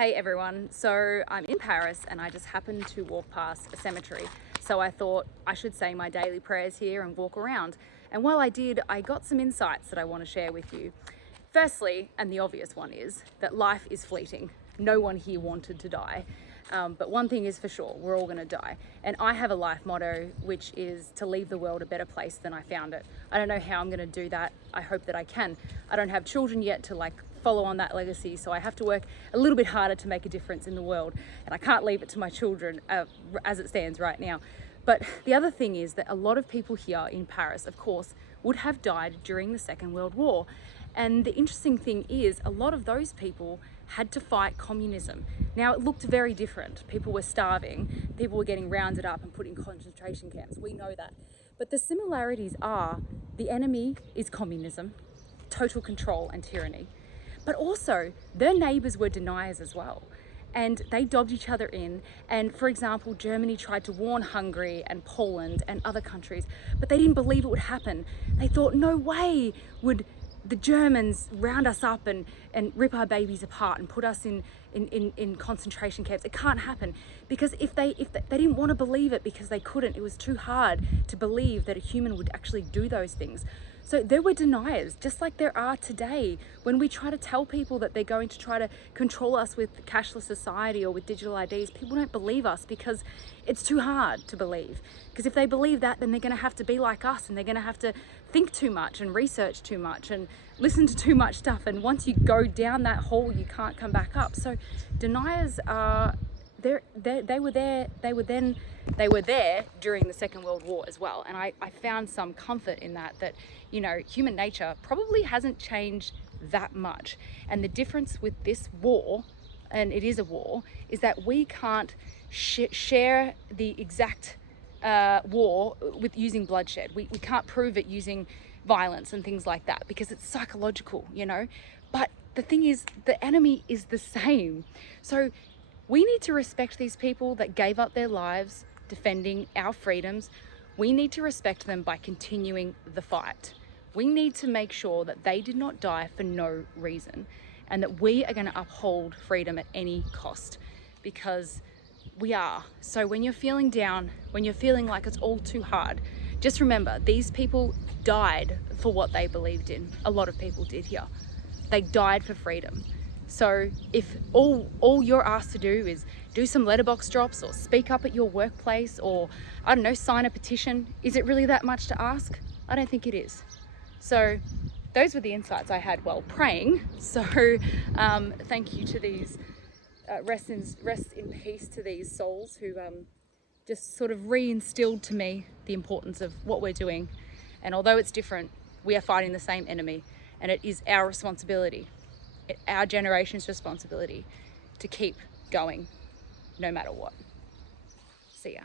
Hey everyone, so I'm in Paris and I just happened to walk past a cemetery. So I thought I should say my daily prayers here and walk around. And while I did, I got some insights that I want to share with you. Firstly, and the obvious one is that life is fleeting. No one here wanted to die. But one thing is for sure, we're all gonna die. And I have a life motto, which is to leave the world a better place than I found it. I don't know how I'm gonna do that. I hope that I can. I don't have children yet to follow on that legacy, so I have to work a little bit harder to make a difference in the world, and I can't leave it to my children as it stands right now. But the other thing is that a lot of people here in Paris, of course, would have died during the Second World War. And the interesting thing is a lot of those people had to fight communism. Now it looked very different. People were starving, people were getting rounded up and put in concentration camps, we know that. But the similarities are the enemy is communism, total control and tyranny. But also their neighbours were deniers as well. And they dogged each other in. And for example, Germany tried to warn Hungary and Poland and other countries, but they didn't believe it would happen. They thought, no way would the Germans round us up and rip our babies apart and put us in concentration camps. It can't happen. Because if they didn't want to believe it because they couldn't, it was too hard to believe that a human would actually do those things. So there were deniers, just like there are today. When we try to tell people that they're going to try to control us with cashless society or with digital IDs, people don't believe us because it's too hard to believe. Because if they believe that, then they're going to have to be like us, and they're going to have to think too much and research too much and listen to too much stuff. And once you go down that hole, you can't come back up. So deniers are they were there during the Second World War as well. And I found some comfort in that, you know, human nature probably hasn't changed that much. And the difference with this war, and it is a war, is that we can't share the exact war with using bloodshed. We can't prove it using violence and things like that because it's psychological, you know. But the thing is, the enemy is the same. So we need to respect these people that gave up their lives defending our freedoms. We need to respect them by continuing the fight. We need to make sure that they did not die for no reason, and that we are going to uphold freedom at any cost, because we are. So when you're feeling down, when you're feeling like it's all too hard, just remember these people died for what they believed in. A lot of people did here. They died for freedom. So if all you're asked to do is do some letterbox drops or speak up at your workplace, or I don't know, sign a petition, is it really that much to ask? I don't think it is. So those were the insights I had while praying. So thank you to these, rest in peace to these souls who just sort of re-instilled to me the importance of what we're doing. And although it's different, we are fighting the same enemy, and it is our responsibility, our generation's responsibility, to keep going no matter what. See ya.